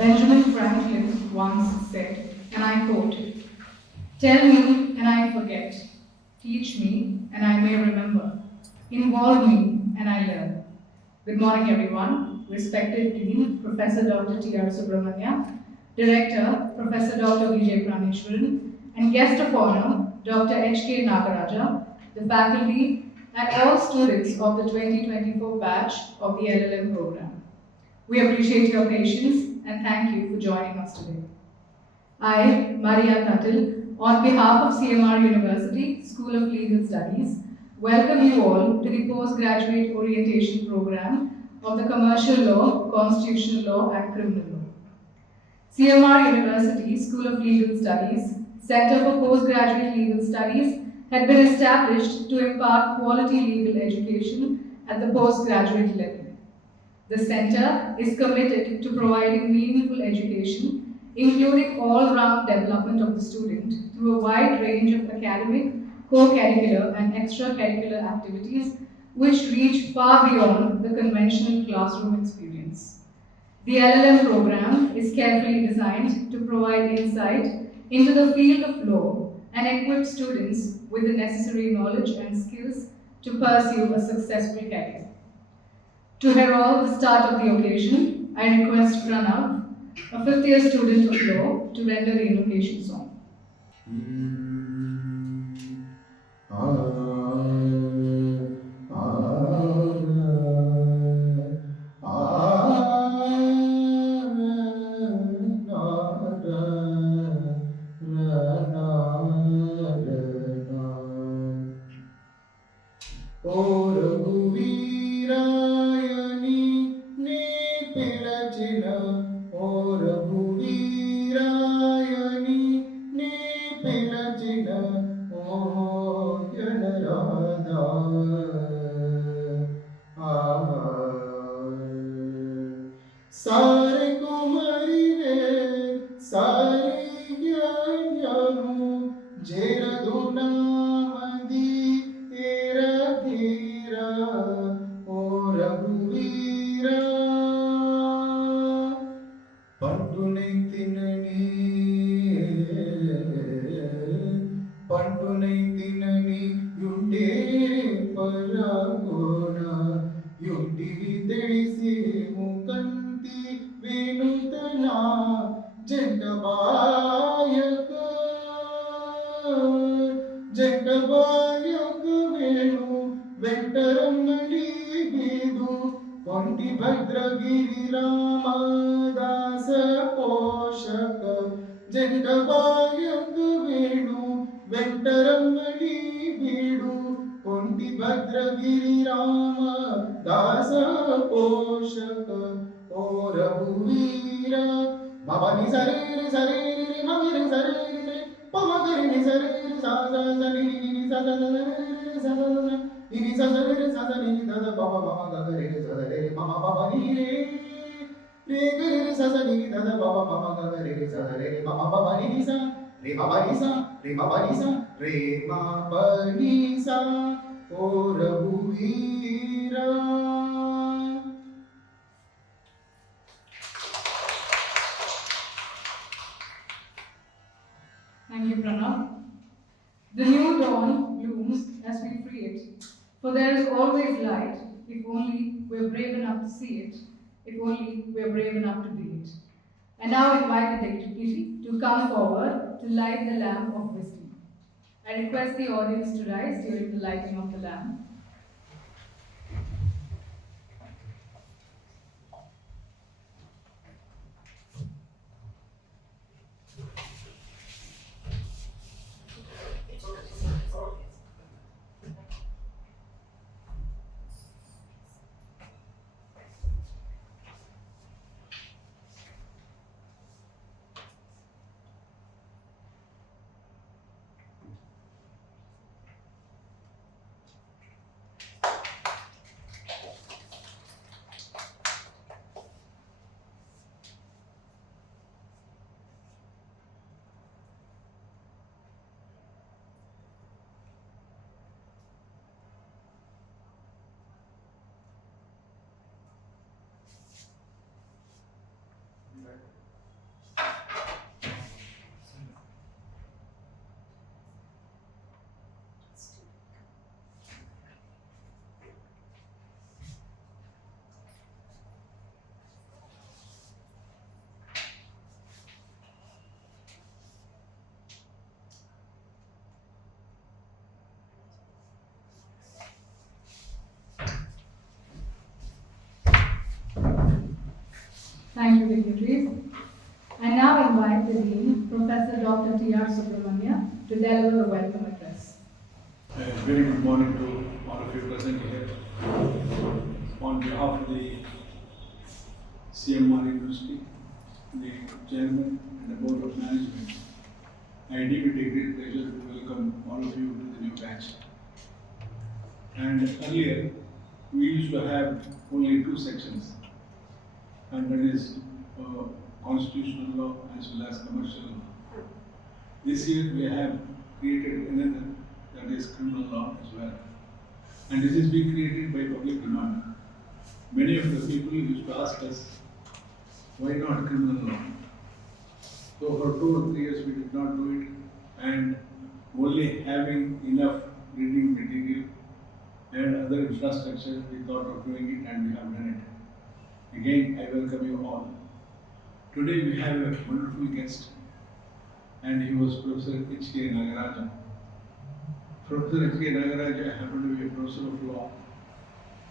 Benjamin Franklin once said, and I quote, "Tell me and I forget, teach me and I may remember, involve me and I learn." Good morning, everyone. Respected Dean, Professor Dr. T.R. Subramanya, Director, Professor Dr. Vijay Praneshwaran, and guest of honor, Dr. H.K. Nagaraja, the faculty, and all students of the 2024 batch of the LL.M program. We appreciate your patience and thank you for joining us today. I, Maria Tatil, on behalf of CMR University School of Legal Studies, welcome you all to the postgraduate orientation program of the Commercial Law, Constitutional Law and Criminal Law. CMR University School of Legal Studies Center for Postgraduate Legal Studies had been established to impart quality legal education at the postgraduate level. The center is committed to providing meaningful education, including all-round development of the student through a wide range of academic, co-curricular and extracurricular activities which reach far beyond the conventional classroom experience. The LLM program is carefully designed to provide insight into the field of law and equip students with the necessary knowledge and skills to pursue a successful career. To herald the start of the occasion, I request Pranav, a fifth-year student of law, to render the invocation song. सारे कुमारी रे सारे ज्ञानु जेरदुना मदी तेरा धीरा ओ रघुवीरा पंटुने तिननी Hyundai परागोना युंडिवी तेलिसी मुकंती विनुतना जंटबायक वेणु वेंटरमणि गीदु Conti भद्रगिरि Ramdas पोषक जंटबायक वेणु वेंटरमणि गीदु Conti भद्रगिरि Ramdas पोषक ओ रघुवीरा भवानी सरे सरे मगरे सरे पमगरे सरे सा सा सनी सा सा सा नी सा सा नी दा बाबा बाबा गगरे सा रे मामा बाबा नी रे रे गरे सा सा नी दा बाबा बाबा गगरे सा रे मामा बाबा नी सा रे बाबा नी सा रे बाबा नी सा रे बाबा नी सा ओ रघुवीरा. Thank you, Pranav. The new dawn blooms as we free it, for there is always light if only we're brave enough to see it, if only we're brave enough to be it. And now I invite the dignitary to come forward to light the lamp of wisdom. I request the audience to rise during the lighting of the lamp. Thank you, dignitaries. I now invite the Dean, Professor Dr. T.R. Subramania, to deliver the welcome address. Very good morning to all of you present here. On behalf of the CMR University, the Chairman and the Board of Management, I deem it a great pleasure to welcome all of you to the new batch. And earlier, we used to have only two sections, and that is constitutional law as well as commercial law. This year we have created another, that is criminal law as well. And this is being created by public demand. Many of the people used to ask us, why not criminal law? So for 2 or 3 years we did not do it, and only having enough reading material and other infrastructure, we thought of doing it, and we have done it. Again, I welcome you all. Today we have a wonderful guest, and he was Professor H.K. Nagaraja. Professor H.K. Nagaraja happened to be a professor of law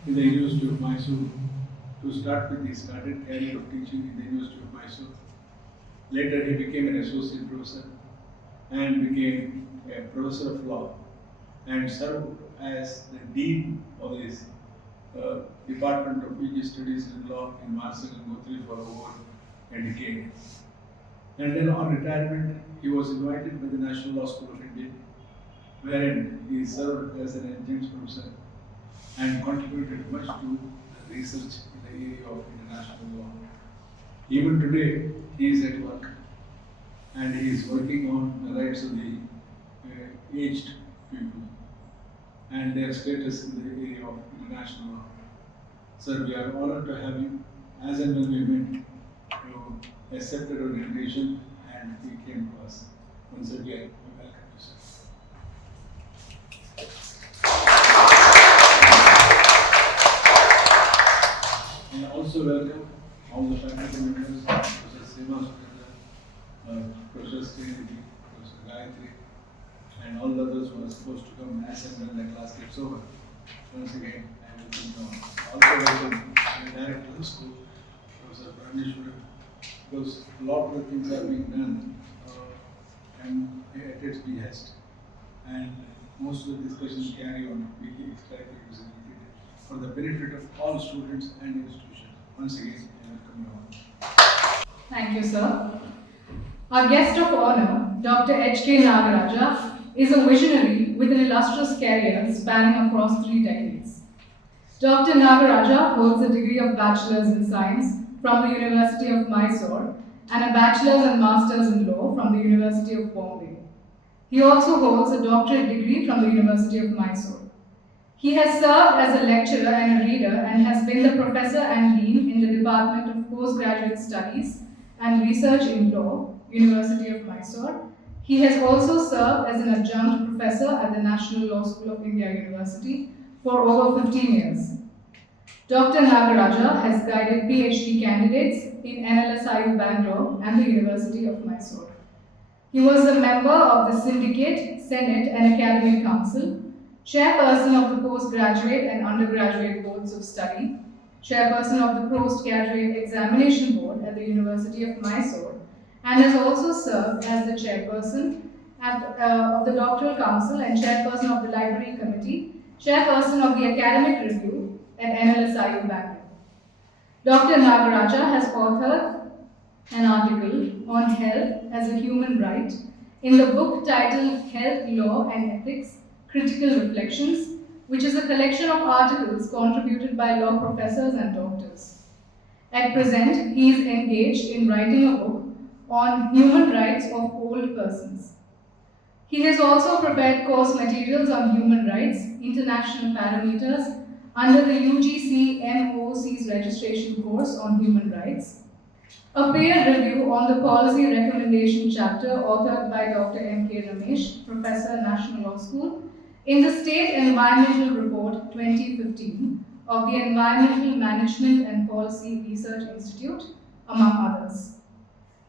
in the University of Mysore. To start with, he started career of teaching in the University of Mysore. Later, he became an associate professor and became a professor of law and served as the dean of this Department of PG Studies in Law in Marcel and Guthrie for over a decade. And then on retirement, he was invited by the National Law School of India, wherein he served as an adjunct professor and contributed much to the research in the area of international law. Even today, he is at work, and he is working on the rights of the aged people and their status in the area of international law. Sir, we are honored to have you. As and when we met, you accepted our invitation and he came to us. Once again, we welcome you, sir. And also welcome all the faculty members, Professor Seema Sukendra, Professor Srinidhi, Professor Gayatri, and all the others who are supposed to come as and when the class gets over. Once again, I welcome you all. Also welcome the Director of the school, Professor Praneshwar, because a lot of the things are being done and at its behest. And most of the discussions carry on weekly extracurriculars for the benefit of all students and institutions. Once again, I welcome you all. Thank you, sir. Our guest of honor, Dr. H.K. Nagaraja, is a visionary with an illustrious career spanning across 3 decades. Dr. Nagaraja holds a degree of Bachelor's in Science from the University of Mysore and a Bachelor's and Master's in Law from the University of Bombay. He also holds a doctorate degree from the University of Mysore. He has served as a lecturer and a reader and has been the professor and dean in the Department of Postgraduate Studies and Research in Law, University of Mysore. He has also served as an adjunct professor at the National Law School of India University for over 15 years. Dr. Nagaraja has guided PhD candidates in NLSIU Bangalore and the University of Mysore. He was a member of the Syndicate, Senate and Academic Council, chairperson of the Postgraduate and Undergraduate Boards of Study, chairperson of the Postgraduate Examination Board at the University of Mysore, and has also served as the chairperson of the Doctoral Council and chairperson of the Library Committee, chairperson of the Academic Review at NLSIU Bangalore. Dr. Nagaraja has authored an article on health as a human right in the book titled Health, Law and Ethics, Critical Reflections, which is a collection of articles contributed by law professors and doctors. At present, he is engaged in writing a book on human rights of old persons. He has also prepared course materials on human rights, international parameters, under the UGC MOOC's registration course on human rights, a peer review on the policy recommendation chapter authored by Dr. M.K. Ramesh, Professor, National Law School, in the State Environmental Report 2015 of the Environmental Management and Policy Research Institute, among others.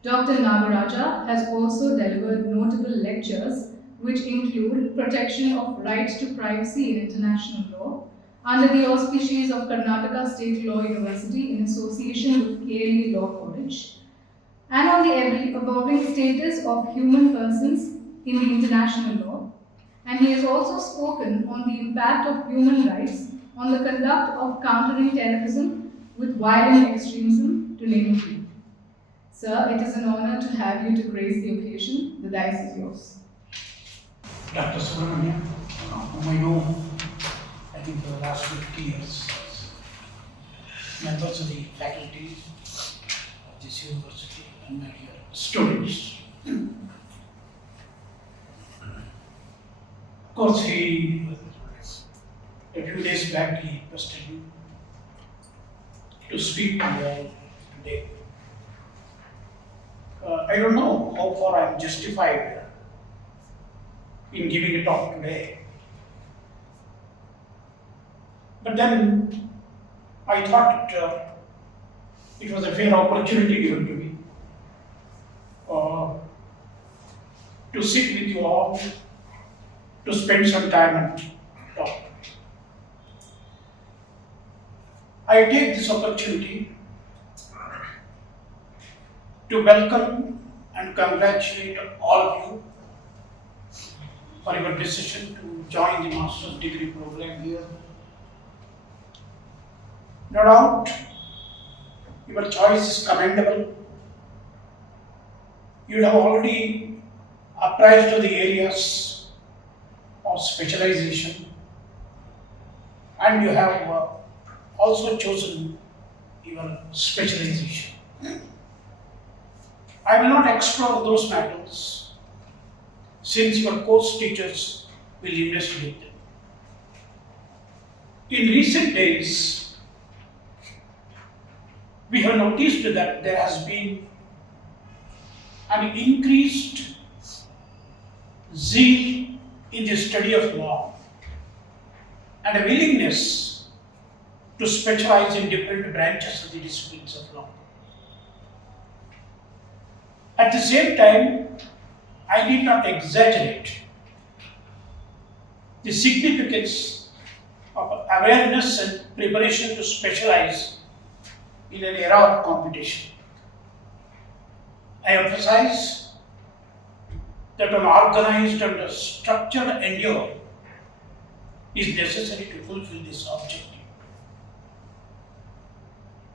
Dr. Nagaraja has also delivered notable lectures which include protection of rights to privacy in international law, under the auspices of Karnataka State Law University in association with KLE Law College, and on the evolving status of human persons in the international law, and he has also spoken on the impact of human rights on the conduct of countering terrorism with violent extremism, to name a few. Sir, it is an honor to have you to grace the occasion. The dice is yours. Dr. Subramanian, whom I know, I think for the last 50 years, members of the faculty of this university and my dear students. Of course, a few days back, he requested me to speak to you all today. I don't know how far I am justified in giving a talk today. But then I thought it was a fair opportunity given to me to sit with you all, to spend some time and talk. I take this opportunity to welcome and congratulate all of you for your decision to join the master's degree program here. No doubt, your choice is commendable. You have already apprised of the areas of specialization, and you have also chosen your specialization. I will not explore those matters since your course teachers will investigate them. In recent days, we have noticed that there has been an increased zeal in the study of law and a willingness to specialize in different branches of the disciplines of law. At the same time, I need not exaggerate the significance of awareness and preparation to specialize in an era of competition. I emphasize that an organized and a structured endeavor is necessary to fulfill this objective.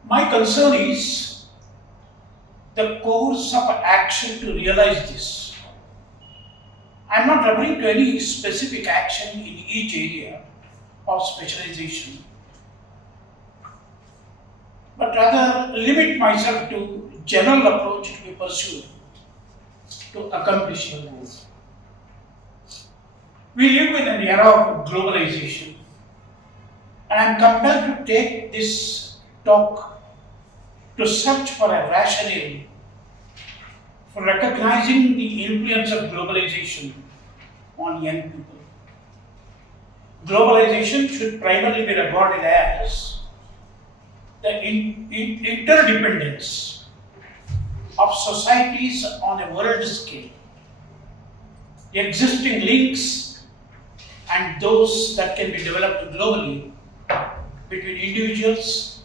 My concern is the course of action to realize this. I am not referring to any specific action in each area of specialization, but rather limit myself to general approach to be pursued to accomplish your goals. We live in an era of globalization, and I am compelled to take this talk to search for a rationale for recognizing the influence of globalization on young people. Globalization should primarily be regarded as the interdependence of societies on a world scale, the existing links and those that can be developed globally between individuals,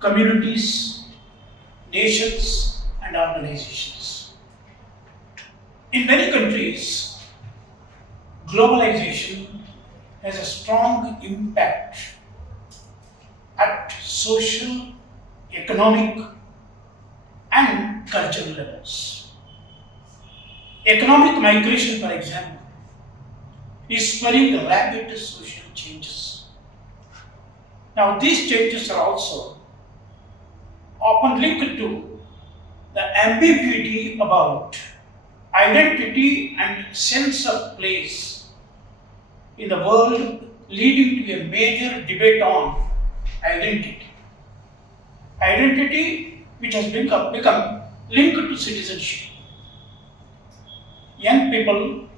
communities, nations, and organizations. In many countries, globalization has a strong impact at social, economic, and cultural levels. Economic migration, for example, is spurring rapid social changes. Now, these changes are also often linked to the ambiguity about identity and sense of place in the world, leading to a major debate on identity. Identity which has become linked to citizenship. Young people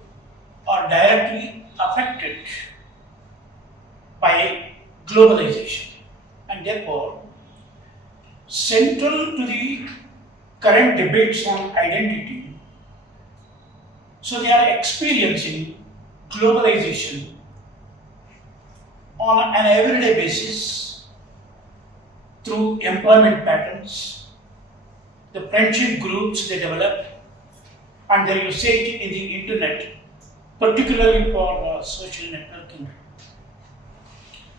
are directly affected by globalization and therefore central to the current debates on identity. So they are experiencing globalization on an everyday basis through employment patterns, the friendship groups they develop, and their usage in the internet, particularly for social networking,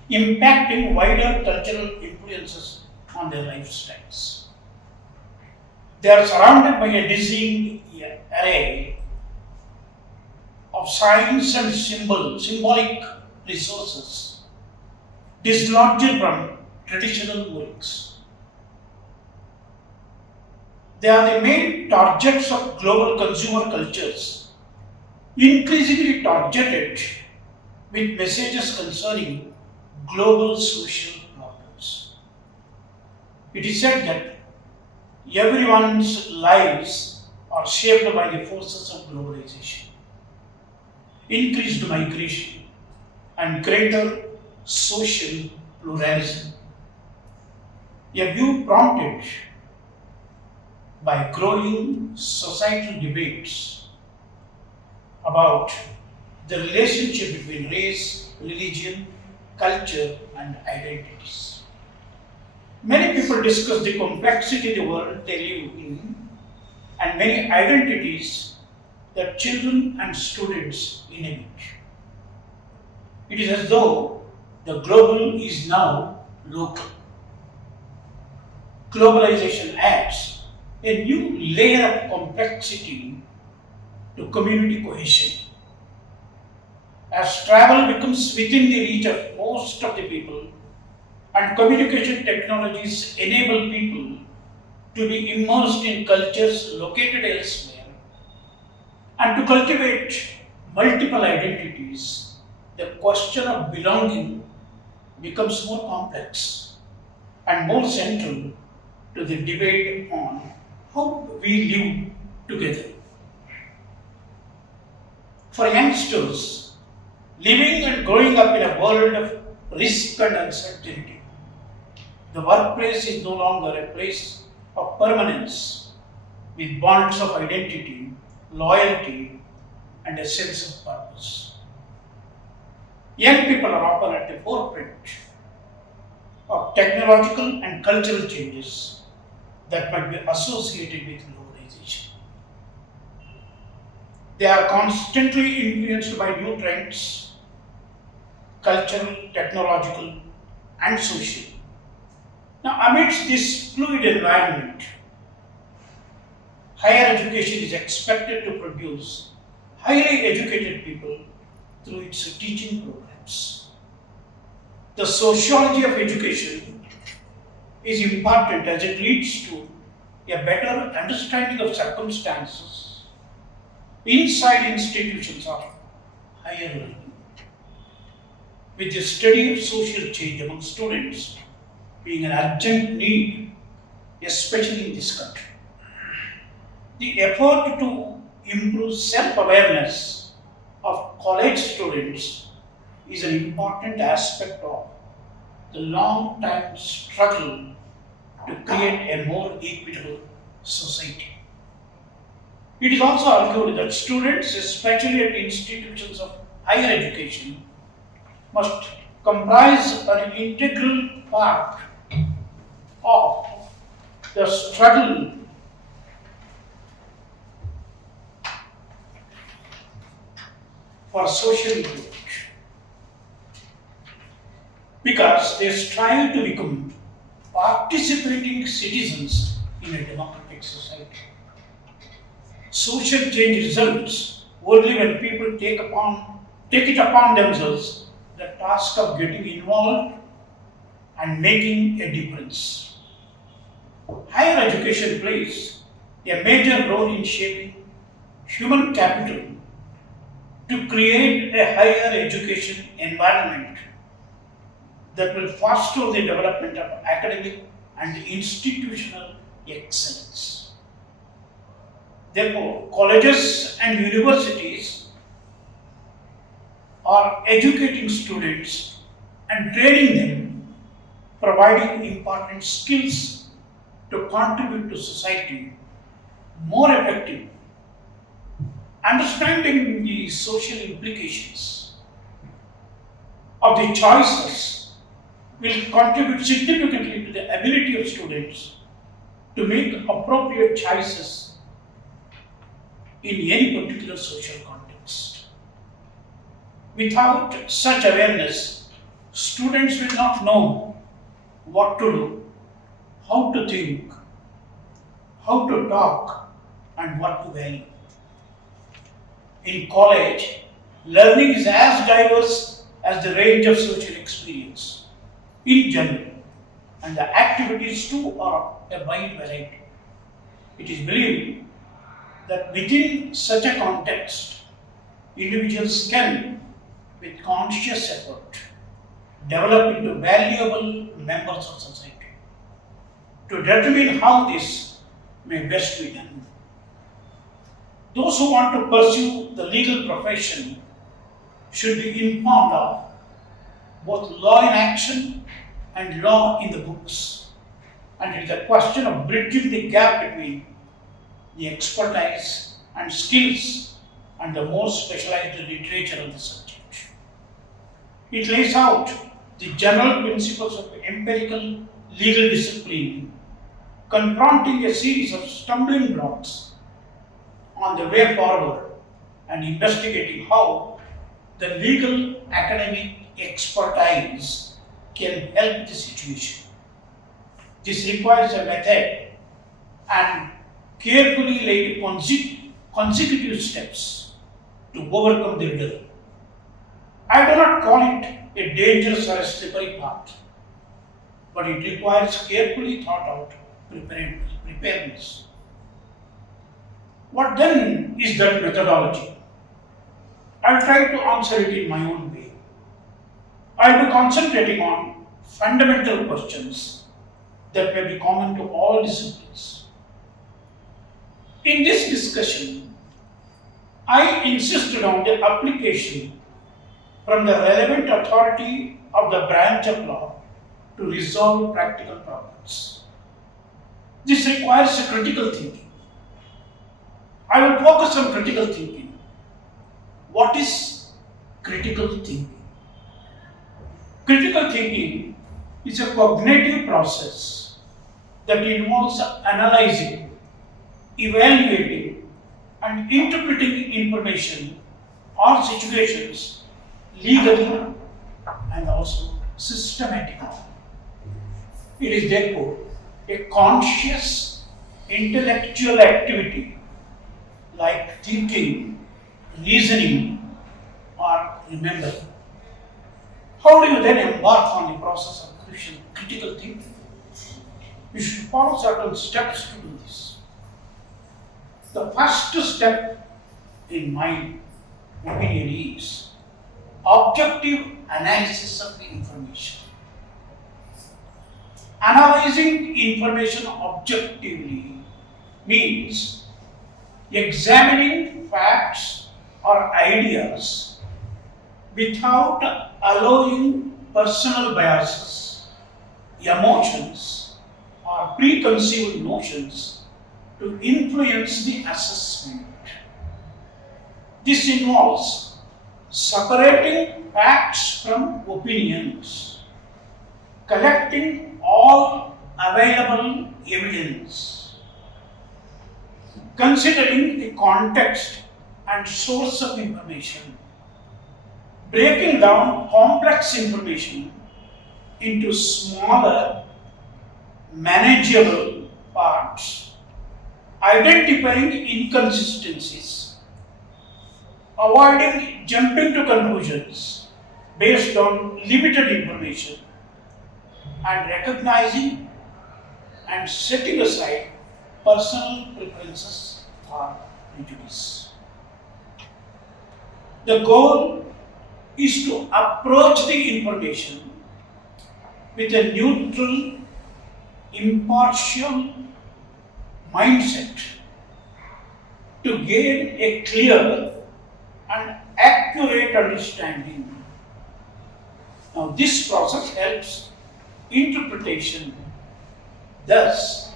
impacting wider cultural influences on their lifestyles. They are surrounded by a dizzying array of signs and symbolic resources dislodged from traditional works. They are the main targets of global consumer cultures, increasingly targeted with messages concerning global social problems. It is said that everyone's lives are shaped by the forces of globalization, increased migration, and greater social pluralism. A view prompted by growing societal debates about the relationship between race, religion, culture, and identities. Many people discuss the complexity of the world they live in and many identities that children and students inhabit. It is as though the global is now local. Globalization adds a new layer of complexity to community cohesion. As travel becomes within the reach of most of the people and communication technologies enable people to be immersed in cultures located elsewhere and to cultivate multiple identities, the question of belonging becomes more complex and more central to the debate on how we live together. For youngsters, living and growing up in a world of risk and uncertainty, the workplace is no longer a place of permanence with bonds of identity, loyalty, and a sense of purpose. Young people are often at the forefront of technological and cultural changes that might be associated with globalization. They are constantly influenced by new trends, cultural, technological, and social. Now, amidst this fluid environment, higher education is expected to produce highly educated people through its teaching programs. The sociology of education is important as it leads to a better understanding of circumstances inside institutions of higher learning. With the study of social change among students being an urgent need, especially in this country, the effort to improve self-awareness of college students is an important aspect of the long-time struggle to create a more equitable society. It is also argued that students, especially at institutions of higher education, must comprise an integral part of the struggle for social good, because they strive to become participating citizens in a democratic society. Social change results only when people take it upon themselves the task of getting involved and making a difference. Higher education plays a major role in shaping human capital to create a higher education environment that will foster the development of academic and institutional excellence. Therefore, colleges and universities are educating students and training them, providing important skills to contribute to society more effectively. Understanding the social implications of the choices will contribute significantly to the ability of students to make appropriate choices in any particular social context. Without such awareness, students will not know what to do, how to think, how to talk, and what to value. In college, learning is as diverse as the range of social experience in general, and the activities too are a wide variety. It is believed that within such a context, individuals can, with conscious effort, develop into valuable members of society. To determine how this may best be done, those who want to pursue the legal profession should be informed of both law in action and law in the books. And it is a question of bridging the gap between the expertise and skills and the more specialized literature of the subject. It lays out the general principles of empirical legal discipline, confronting a series of stumbling blocks on the way forward and investigating how the legal academic expertise can help the situation. This requires a method and carefully laid consecutive steps to overcome the riddle. I do not call it a dangerous or a slippery path, but it requires carefully thought out preparedness. What then is that methodology? I will try to answer it in my own way. I will be concentrating on fundamental questions that may be common to all disciplines. In this discussion, I insisted on the application from the relevant authority of the branch of law to resolve practical problems. This requires a critical thinking. I will focus on critical thinking. What is critical thinking? Critical thinking is a cognitive process that involves analyzing, evaluating, and interpreting information or situations legally and also systematically. It is therefore a conscious intellectual activity like thinking, reasoning, or remembering. How do you then embark on the process of critical thinking? You should follow certain steps to do this. The first step, in my opinion, is objective analysis of the information. Analyzing information objectively means examining facts or ideas without allowing personal biases, emotions, or preconceived notions to influence the assessment. This involves separating facts from opinions, collecting all available evidence, considering the context and source of information, breaking down complex information into smaller, manageable parts, identifying inconsistencies, avoiding jumping to conclusions based on limited information, and recognizing and setting aside personal preferences or prejudice. The goal is to approach the information with a neutral, impartial mindset to gain a clear and accurate understanding. Now, this process helps interpretation. Thus,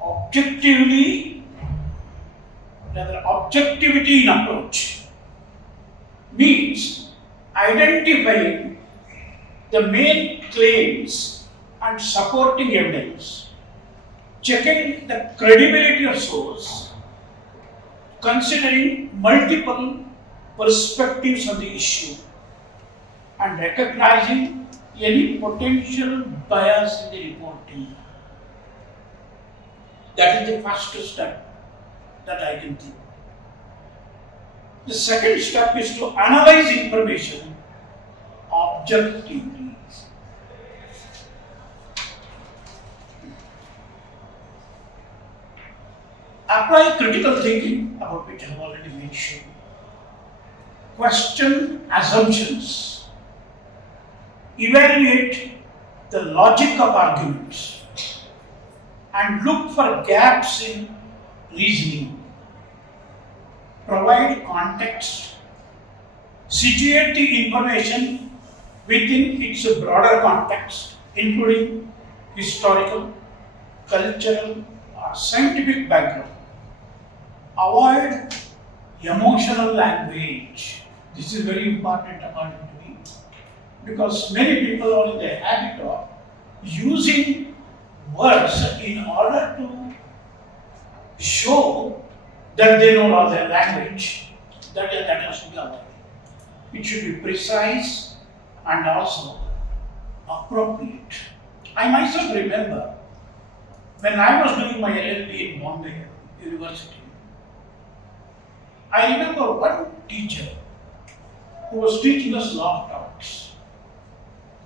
objectivity in approach means identifying the main claims and supporting evidence, checking the credibility of source, considering multiple perspectives of the issue, and recognizing any potential bias in the reporting. That is the first step that I can think. The second step is to analyze information objectively. Apply critical thinking, about which I have already mentioned. Question assumptions. Evaluate the logic of arguments and look for gaps in reasoning. Provide context. Situate the information within its broader context, including historical, cultural, or scientific background. Avoid emotional language. This is very important according to me, because many people are in the habit of using words in order to show that they know all their language. That has to be avoided. It should be precise and also appropriate. I myself remember when I was doing my LL.M in Bombay University, I remember one teacher who was teaching us law talks.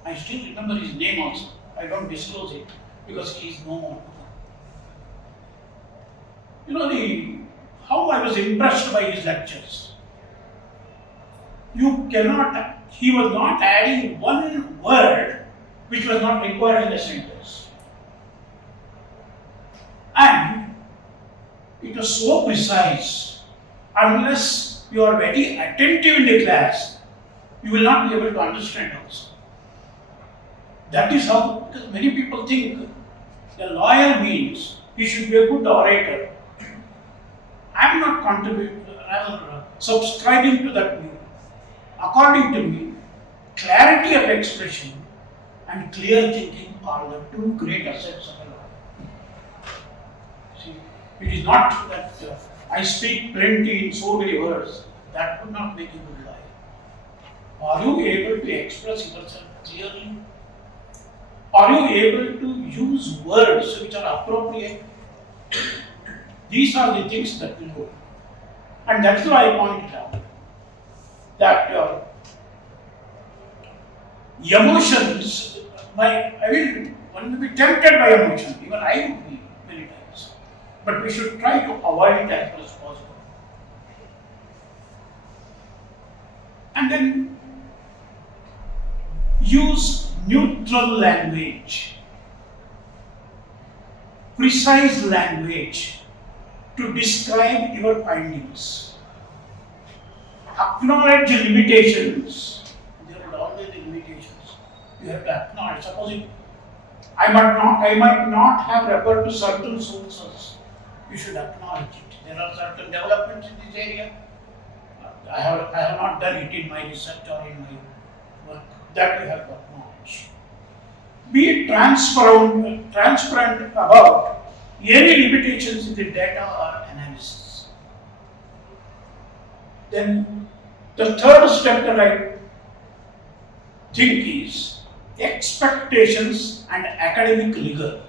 I still remember his name also. I don't disclose it because he is no more. You know how I was impressed by his lectures. He was not adding one word which was not required in the sentence. And it was so precise. Unless you are very attentive in the class, you will not be able to understand also. That is how, because many people think a lawyer means he should be a good orator. I am not subscribing to that view. According to me, clarity of expression and clear thinking are the two great assets of a lawyer. See, it is not that I speak plenty in so many words. That would not make a good lawyer. Are you able to express yourself clearly? Are you able to use words which are appropriate? These are the things that will go. And that's why I pointed out that emotions, one will be tempted by emotion, even I would be many times. But we should try to avoid it as much as possible. And then use neutral language, precise language to describe your findings. Acknowledge limitations. There are always limitations. You have to acknowledge. Suppose I might not have referred to certain sources. You should acknowledge it. There are certain developments in this area. I have not done it in my research or in my work. That you have to acknowledge. Be transparent about any limitations in the data or analysis. Then the third step that I think is expectations and academic rigor.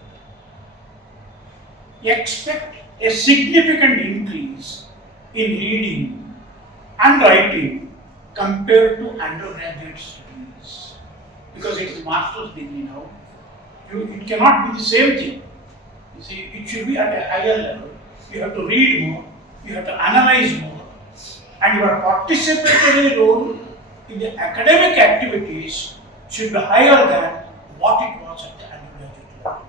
Expect a significant increase in reading and writing compared to undergraduate studies, because it is master's degree now. It cannot be the same thing. You see, it should be at a higher level. You have to read more, you have to analyze more, and your participatory role in the academic activities should be higher than what it was at the undergraduate level.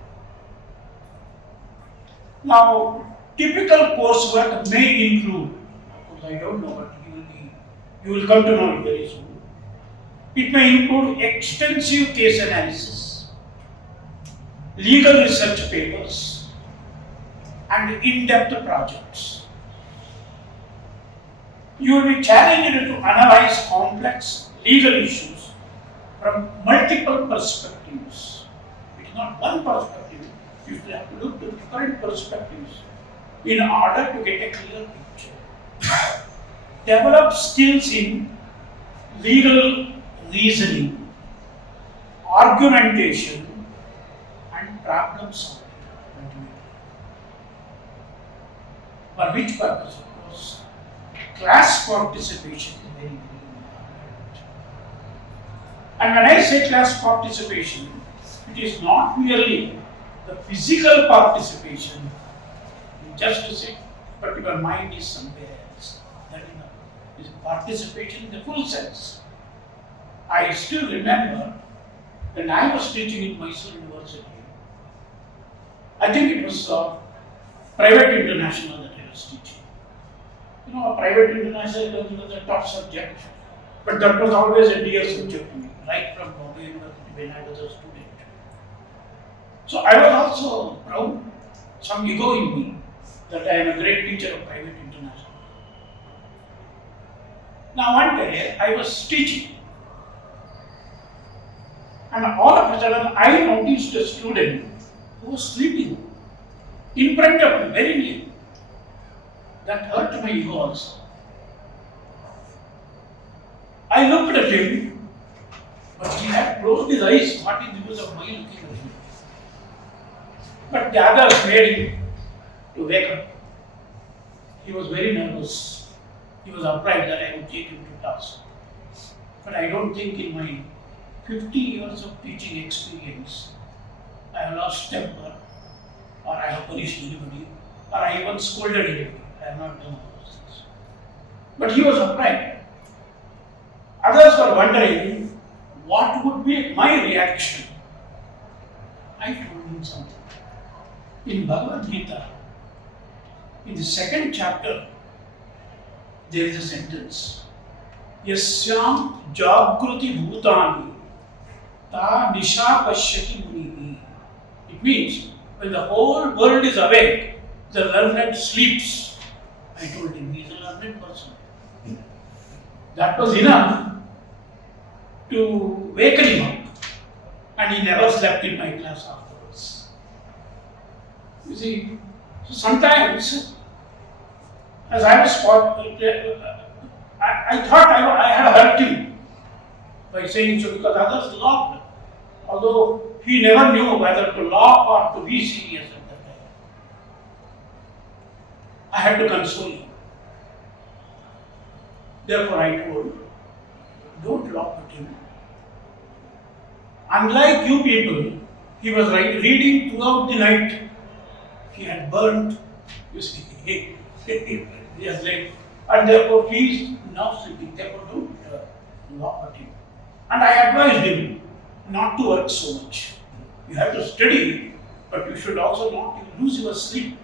Now, typical coursework may include, of course I don't know, but you will come to know it very soon. It may include extensive case analysis, legal research papers, and in-depth projects. You will be challenged to analyze complex legal issues from multiple perspectives. It is not one perspective. You have to look at different perspectives in order to get a clear picture. Develop skills in legal reasoning, argumentation, and problem solving. For which purpose? Of course, class participation is very, very important. And when I say class participation, it is not merely the physical participation, just to say, but your mind is somewhere else. That is participation in the full sense. I still remember when I was teaching in Mysore University, I think it was private international that I was teaching. You know, a private international was a tough subject, but that was always a dear subject to me, right from Bombay University when I was a student. So I was also proud, some ego in me, that I am a great teacher of private international. Now one day I was teaching, and all of a sudden I noticed a student who was sleeping in front of me, very near. That hurt my ego also. I looked at him, but he had closed his eyes. What is the use of my looking at him? But the others made him to wake up. He was very nervous. He was afraid that I would take him to task. But I don't think in my 50 years of teaching experience, I have lost temper, or I have punished anybody, or I even scolded anybody. I have not done all those things. But he was afraid. Others were wondering what would be my reaction. I told him something. In Bhagavad Gita, in the second chapter, there is a sentence. Yasyam jagruti bhutani ta nisha pashyati munihi. It means when the whole world is awake, the learned sleeps. I told him he is a learned person. That was enough to waken him up, and he never slept in my class afterwards. You see, so sometimes, as I was taught, I thought I had hurt him by saying so, because others laughed, although he never knew whether to laugh or to be serious at that time. I had to console him. Therefore, I told, don't laugh at him. Unlike you people, he was reading throughout the night. He had burnt, you see, he has laid, and therefore he is now sleeping. Therefore, don't laugh at him. And I advised him not to work so much. You have to study, but you should also not lose your sleep.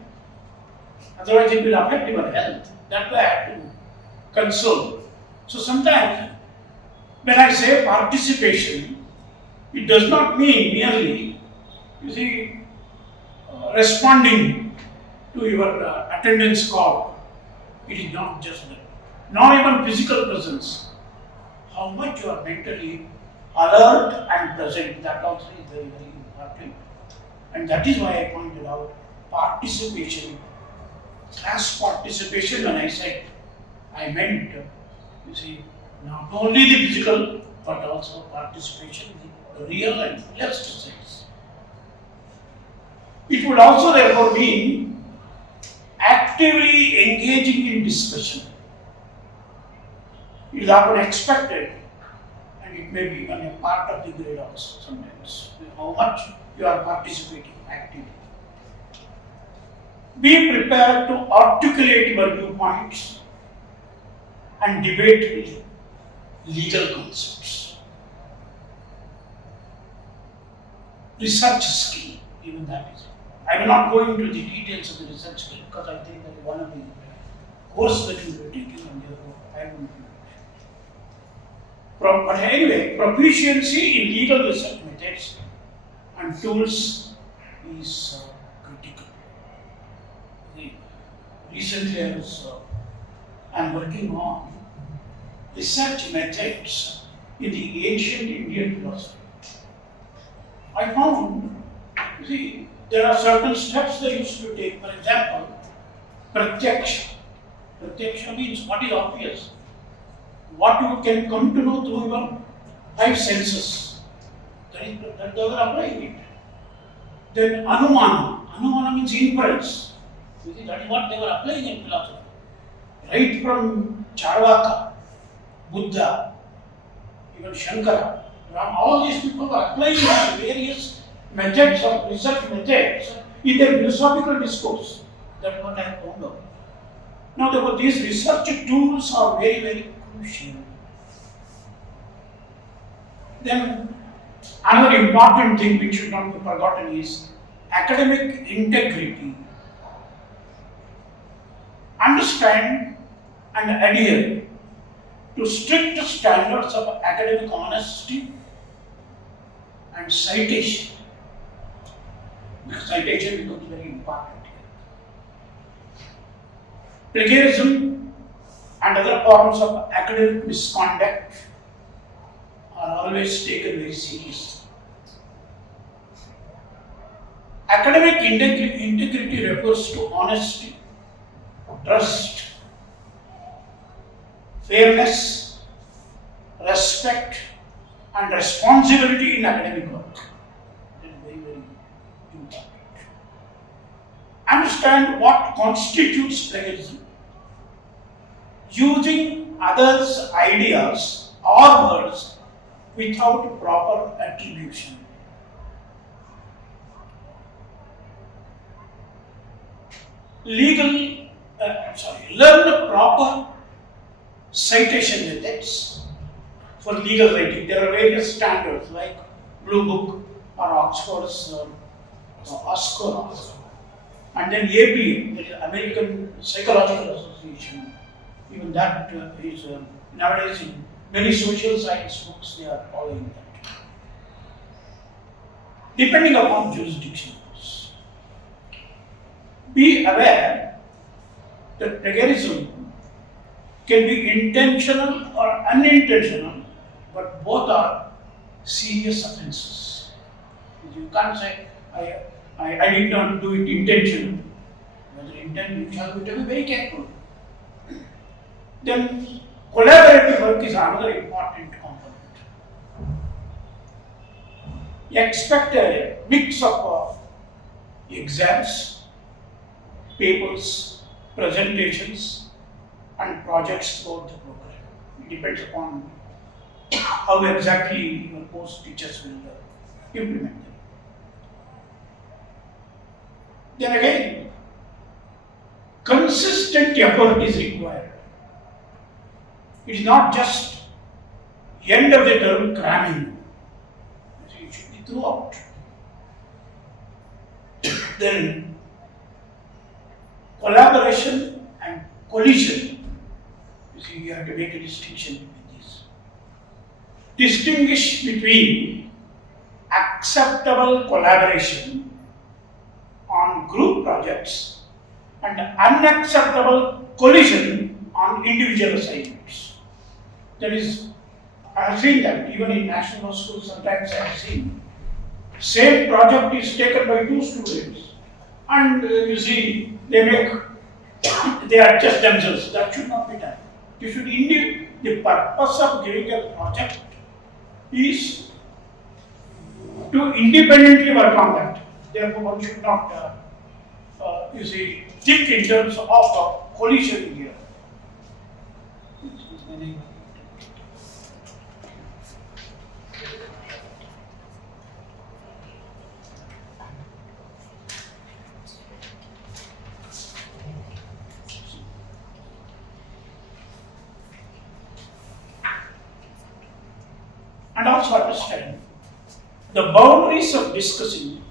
Otherwise, it will affect your health. That's why I have to console. So sometimes, when I say participation, it does not mean merely, you see, responding to your attendance call. It is not just that. Not even physical presence. How much you are mentally alert and present, that also is very, very important. And that is why I pointed out participation, class participation. When I said, I meant, you see, not only the physical, but also participation in the real and fullest sense. It would also therefore mean actively engaging in discussion. It is often expected, and it may be even a part of the grade also sometimes, how much you are participating actively. Be prepared to articulate your viewpoints and debate legal concepts. Research skill, even that is it. I will not go into the details of the research skill because I think that is one of the course that you will be taking, and therefore I will not. But anyway, proficiency in legal research methods and tools is critical. Recently I am working on research methods in the ancient Indian philosophy. I found, you see, there are certain steps they used to take. For example, pratyaksha. Pratyaksha means what is obvious, what you can come to know through your five senses. That they were applying it. Then anumana. Anumana means inference. You see, that is what they were applying in philosophy. Right from Charvaka, Buddha, even Shankara, Ram, all these people were applying various methods of research methods in their philosophical discourse. That's what I have found out. Now, therefore, these research tools are very, very crucial. Then, another important thing which should not be forgotten is academic integrity. Understand and adhere to strict standards of academic honesty and citation. Citation becomes very important here. Plagiarism and other forms of academic misconduct are always taken very seriously. Academic integrity refers to honesty, trust, fairness, respect, and responsibility in academic work. That is very, very important. Understand what constitutes plagiarism. Using others' ideas or words without proper attribution. Learn the proper citation methods for legal writing. There are various standards like Blue Book or Oxford's OSCOR, and then APA, that is American Psychological Association. Even that is nowadays in many social science books they are following that. Depending upon jurisdictions, be aware that plagiarism can be intentional or unintentional, but both are serious offenses. You can't say, I did not do it intentionally. Whether intent, you shall be very careful. Then collaborative work is another important component. Expect a mix of exams, papers, presentations, and projects throughout the program. It depends upon how exactly your course teachers will implement them. Then again, consistent effort is required. It is not just end of the term cramming. It should be throughout. Then collaboration and collision. You see, you have to make a distinction between these. Distinguish between acceptable collaboration on group projects and unacceptable collision on individual assignments. That is, I have seen that even in national schools, sometimes I have seen same project is taken by two students, and you see they adjust themselves. That should not be done. You should the purpose of giving a project is to independently work on that. Therefore, one should not, think in terms of collision here. And also understand the boundaries of discussing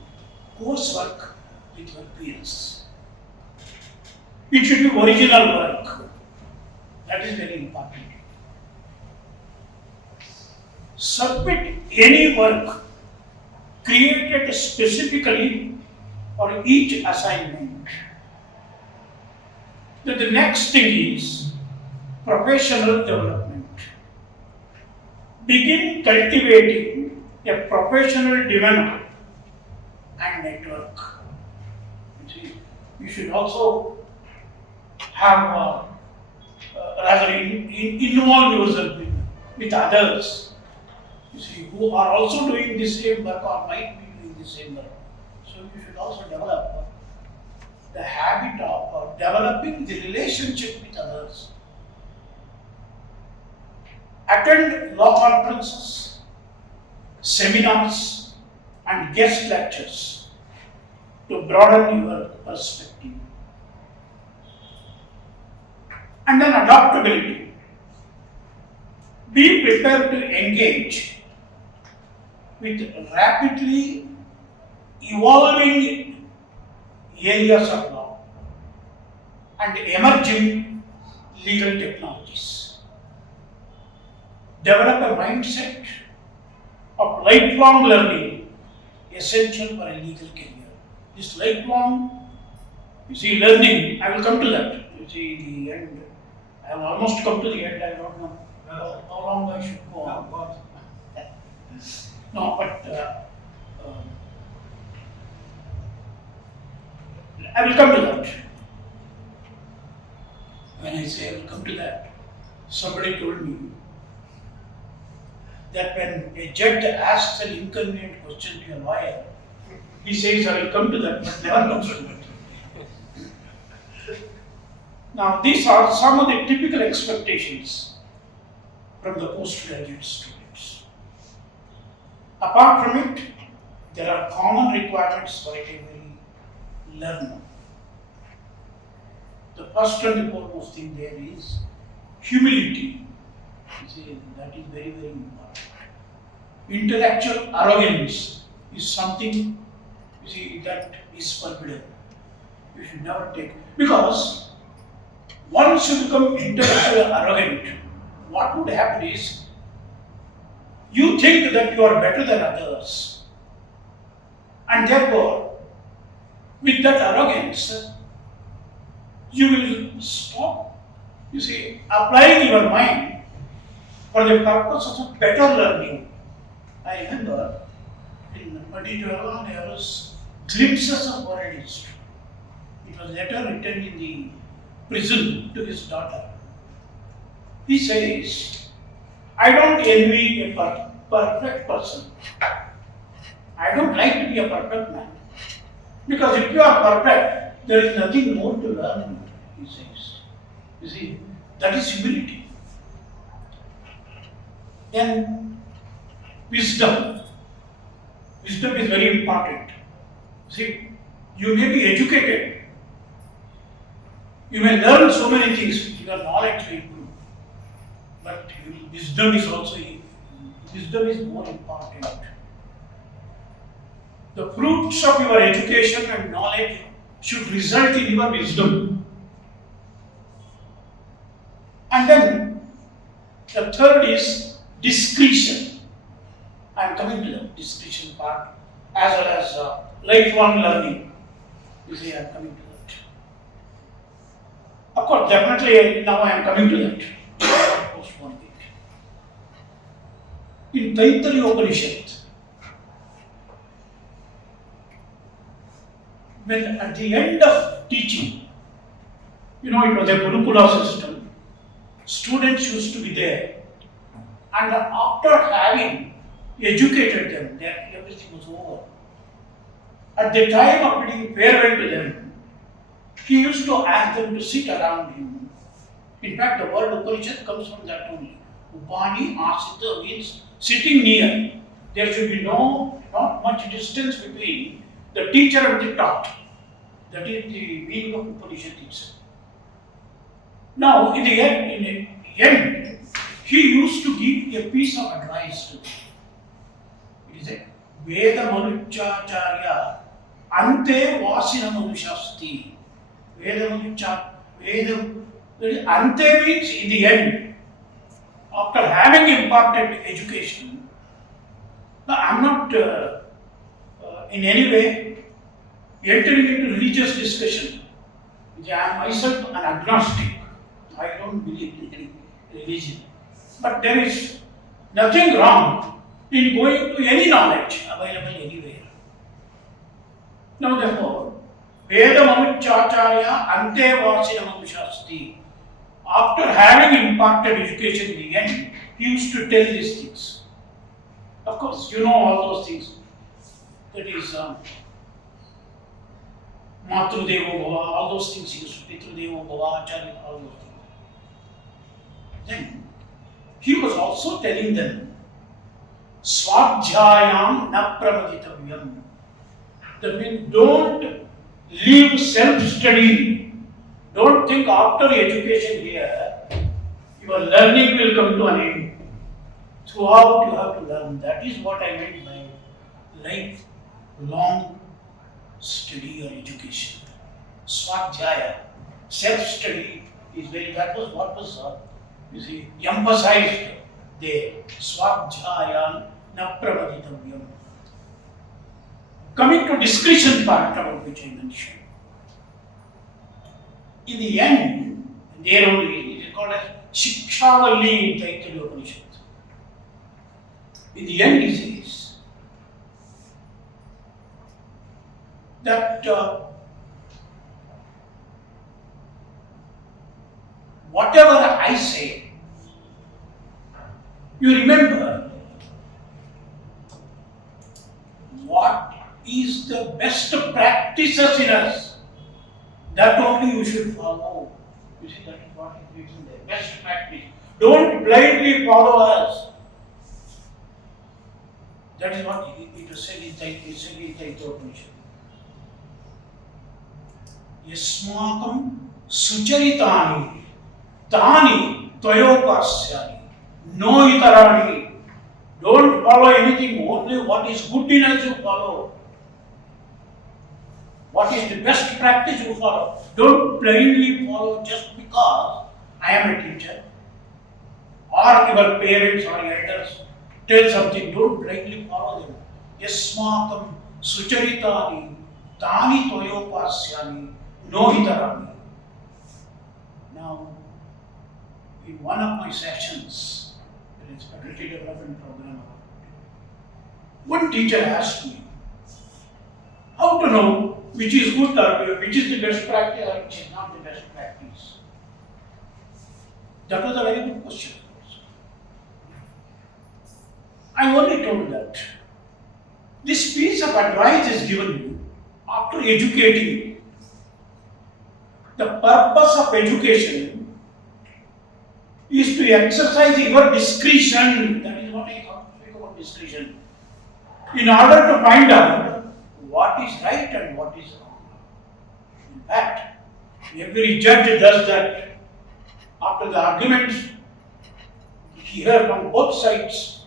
coursework with your peers. It should be original work. That is very important. Submit any work created specifically for each assignment. Then the next thing is professional development. begin cultivating a professional development and network. You see, you should also have involve yourself with others. You see, who are also doing the same work or might be doing the same work. So you should also develop the habit of developing the relationship with others. Attend law conferences, seminars, and guest lectures to broaden your perspective. And then adaptability. Be prepared to engage with rapidly evolving areas of law and emerging legal technologies. Develop a mindset of lifelong learning, essential for a legal career. This lifelong, learning, I will come to that. The end. I have almost come to the end. I don't know how long I should go on. No, but I will come to that. When I say I will come to that, somebody told me that when a judge asks an inconvenient question to a lawyer, he says, I will come to that, but never comes to that. Now, these are some of the typical expectations from the postgraduate students. Apart from it, there are common requirements for every learner. The first and the foremost thing there is humility. That is very, very important. Intellectual arrogance is something that is forbidden. You should never take, because once you become intellectually arrogant, what would happen is you think that you are better than others, and therefore, with that arrogance, you will stop, applying your mind for the purpose of better learning. I remember in Pandit Jawaharlal Nehru's glimpses of world history. It was a letter written in the prison to his daughter. He says, I don't envy a perfect person. I don't like to be a perfect man. Because if you are perfect, there is nothing more to learn, he says. That is humility. Then, wisdom. Wisdom is very important. You may be educated. You may learn so many things, your knowledge will improve. But wisdom is more important. The fruits of your education and knowledge should result in your wisdom. And then the third is discretion. I am coming to the discretion part as well as lifelong learning. I am coming to that. Of course, definitely now I am coming to that. Postpone it. In Taittiriya Upanishad, when at the end of teaching, it was a Gurukula system, students used to be there, and after having educated them, everything was over. At the time of bidding farewell to them, he used to ask them to sit around him. In fact, the word Upanishad comes from that only. Upani Asita means sitting near. There should be not much distance between the teacher and the taught. That is the meaning of Upanishad itself. Now, in the end, he used to give a piece of advice to them. It is a Veda Manuchacharya Ante Vasina Manushasti. Veda Ante means in the end. After having imparted education, I am not in any way entering into religious discussion. I am myself an agnostic. I don't believe in any religion. But there is Nothing wrong in going to any knowledge available anywhere. Now therefore, Vedamamuchacharya ante vasinamam shasti. After having imparted education in the end, he used to tell these things. Of course, you know all those things. That is Matru Devo Bhava, all those things he used to Pitru Devo Bhava, Acharya, all those things. Then he was also telling them Swadhyayam na pramaditavyam. That means don't leave self-study. Don't think after education here, your learning will come to an end. Throughout you have to learn. That is what I meant by lifelong study or education. Swadhyaya, self-study is that was what was emphasized there. Swadhyayam na pramaditavyam. Coming to discretion part about which I mentioned. In the end, there only, it is called as Shikshavalli in Taittiriya Upanishad. In the end, he says that whatever I say, you remember what is the best practices in us. That only you should follow. You see, that is what is written there. Best practice. Don't blindly follow us. That is what it was said in Taittiriya Upanishad. Yasmakam sucharitani tani tvayopasyani no itarani. Don't follow anything, only what is good in us you follow. What is the best practice you follow? Don't blindly follow just because I am a teacher or your parents or elders tell something. Don't blindly follow them. Yasmakam sucharitani tani toyopasyani no hitarani. Now, in one of my sessions, there is a faculty development program, one teacher asked me, how to know which is good or which is the best practice or which is not the best practice? That was a very good question. I only told that this piece of advice is given you after educating you. The purpose of education is to exercise your discretion. That is what I speak about discretion. In order to find out what is right and what is wrong. In fact, every judge does that. After the arguments he heard from both sides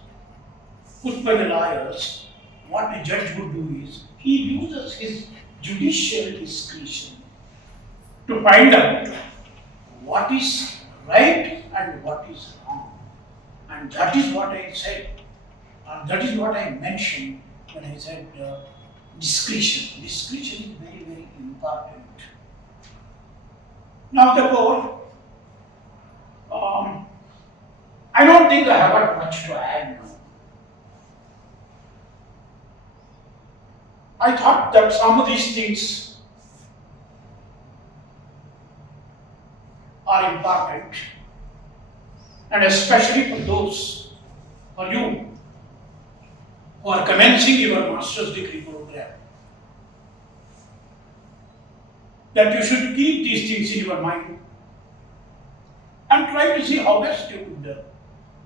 put by the lawyers, what the judge would do is he uses his judicial discretion to find out what is right and what is wrong. And that is what I said, and that is what I mentioned when I said discretion. Discretion is very, very important. Now, therefore, I don't think I have got much to add now. I thought that some of these things are important, and especially for those, for you, who are commencing your master's degree program, that you should keep these things in your mind and try to see how best you could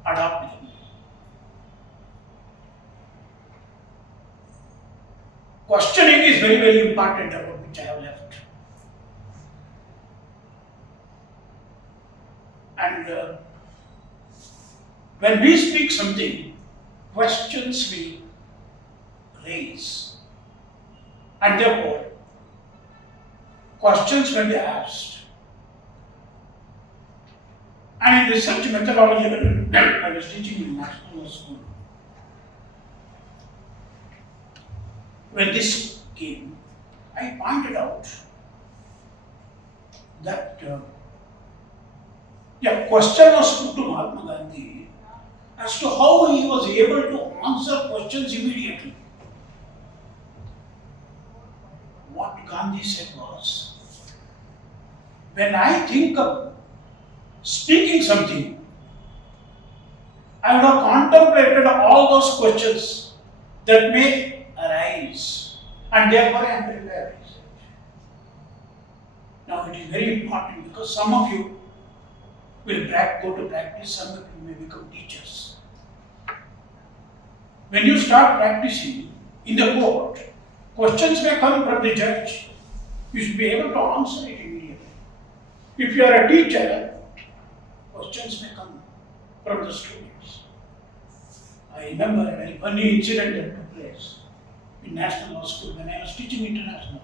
adopt them. Questioning is very, very important, about which I have left. And when we speak something, questions we raise. And therefore, questions may be asked. And in research methodology, when I was teaching in national school, when this came, I pointed out that a question was put to Mahatma Gandhi, as to how he was able to answer questions immediately. What Gandhi said was, when I think of speaking something, I would have contemplated all those questions that may arise, and therefore I am prepared. Now it is very important because some of you will go to practice, some of you may become teachers. When you start practicing in the court, questions may come from the judge. You should be able to answer it immediately. If you are a teacher, questions may come from the students. I remember a very funny incident that took place in National Law School when I was teaching international.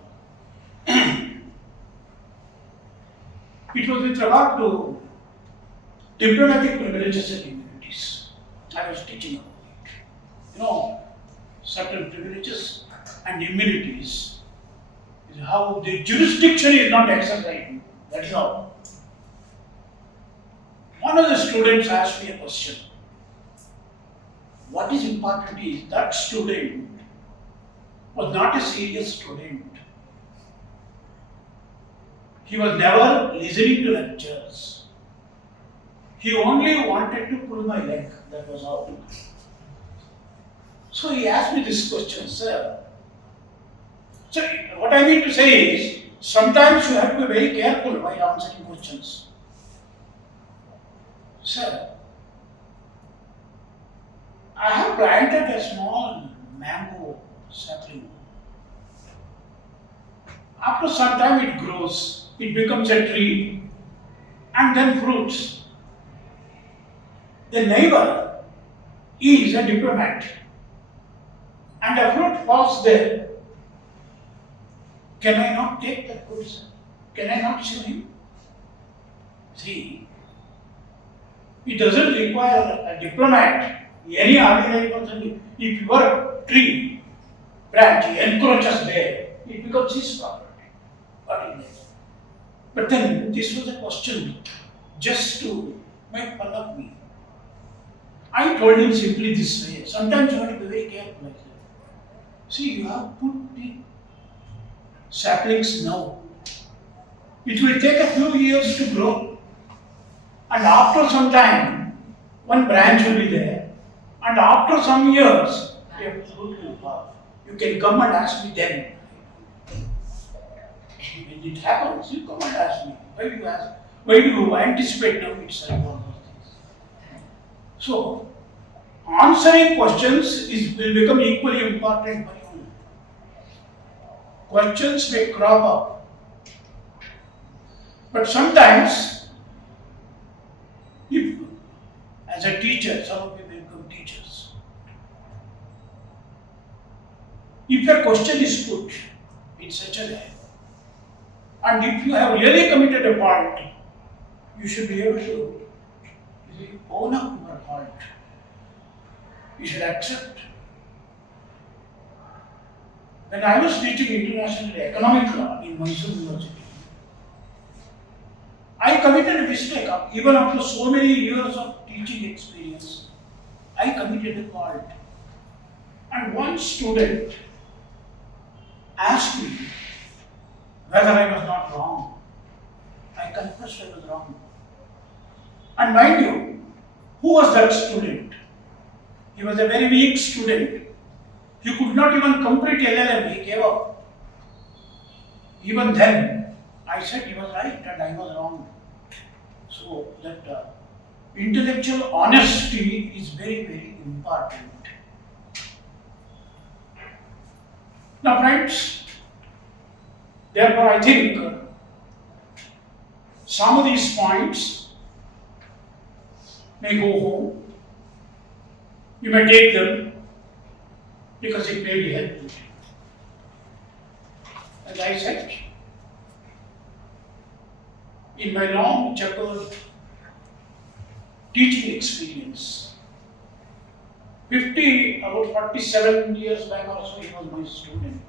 It was with regard to diplomatic privileges and immunities. I was teaching about it. You know, certain privileges and immunities is how the jurisdiction is not exercised. That is all. One of the students asked me a question. What is important is that student was not a serious student. He was never listening to lectures. He only wanted to pull my leg, that was all. So he asked me this question, sir. So what I mean to say is, sometimes you have to be very careful while answering questions. Sir, I have planted a small mango sapling. After some time it grows, it becomes a tree and then fruits. The neighbor is a diplomat and a fruit falls there. Can I not take that fruit, sir? Can I not show him? See, it doesn't require a diplomat, any ordinary person. If your tree branch encroaches there, it becomes his property. What is it? But then this was a question just to make fun of me. I told him simply this way. Sometimes you have to be very careful like that. See, you have put the saplings now. It will take a few years to grow. And after some time, one branch will be there. And after some years, a fruit will fall. You can come and ask me then. When it happens, you come and ask me. Why do you ask? Why do you anticipate now itself all those things? So, answering questions will become equally important for you. Questions may crop up. But sometimes, if as a teacher, some of you may become teachers. If a question is put in such a way, and if you have really committed a fault, you should be able to own up to your fault. You should accept. When I was teaching international economic law in Mysore University, I committed a mistake. Even after so many years of teaching experience, I committed a fault. And one student asked me whether I was not wrong. I confessed I was wrong. And mind you, who was that student? He was a very weak student. He could not even complete LL.M. He gave up. Even then, I said he was right and I was wrong. So that intellectual honesty is very, very important. Now friends, therefore I think some of these points may go home. You may take them because it may be helpful. As I said, in my long checkered teaching experience, about 47 years back or so, he was my student.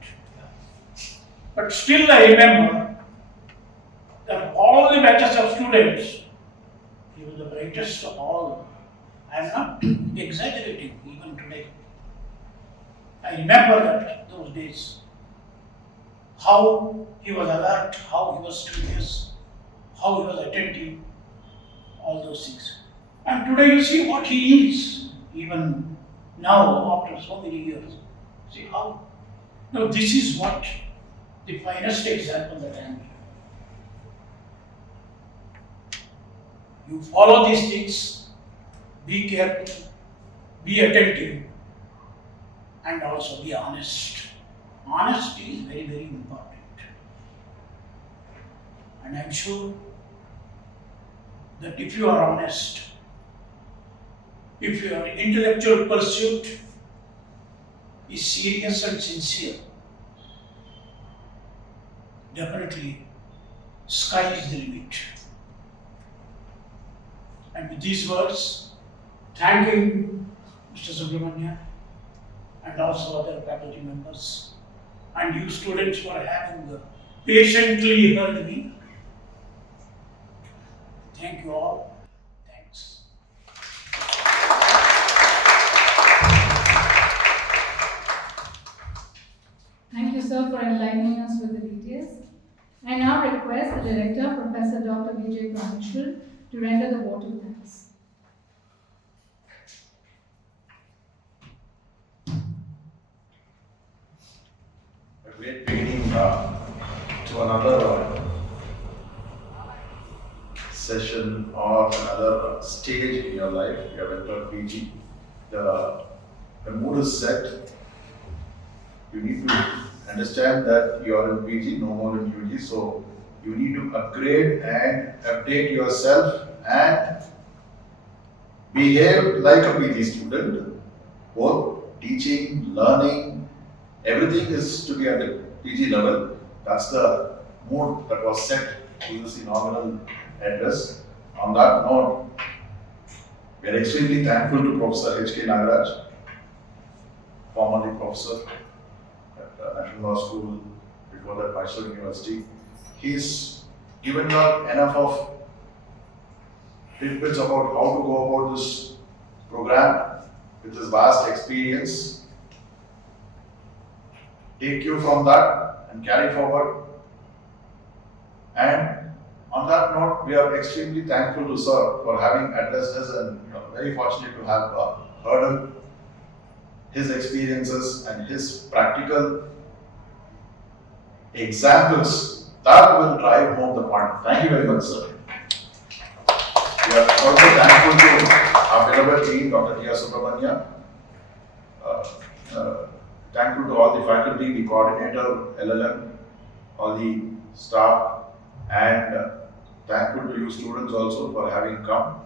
But still I remember that all the batches of students, he was the brightest of all. I am not exaggerating even today. I remember that those days, how he was alert, how he was studious, how he was attentive, all those things. And today you see what he is, even now after so many years. See how? Now this is what the finest example that I am giving. You follow these things, be careful, be attentive, and also be honest. Honesty is very, very important. And I am sure that if you are honest, if your intellectual pursuit is serious and sincere, definitely sky is the limit. And with these words, thanking Mr. Subramania and also other faculty members and you students for having patiently heard me. Thank you all. Thanks. Thank you, sir, for enlightening us with the details. I now request the Director, Professor Dr. Vijay Prameshwar, to render the vote of thanks. A great beginning to another session or another stage in your life. You have entered PG. The mood is set. You need to understand that you are in PG, no more in UG. So you need to upgrade and update yourself and behave like a PG student. Both teaching, learning, everything is to be at the PG level. That's the mood that was set in this inaugural address. On that note, we are extremely thankful to Professor H.K. Nagaraja, formerly professor at National Law School, before that Mysore University. He's given us enough of tidbits about how to go about this program with his vast experience. Take you from that and carry forward. And on that note, we are extremely thankful to sir for having addressed us and very fortunate to have heard him, his experiences and his practical examples that will drive home the point. Thank you very much, sir. We are also thankful to our beloved dean, Dr. T.R. Subramania. Thankful to all the faculty, the coordinator, LL.M, all the staff, and thankful to you students also for having come.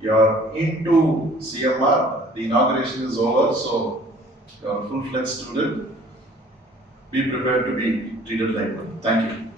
You're into CMR, the inauguration is over, so you're a full-fledged student. Be prepared to be treated like one. Thank you.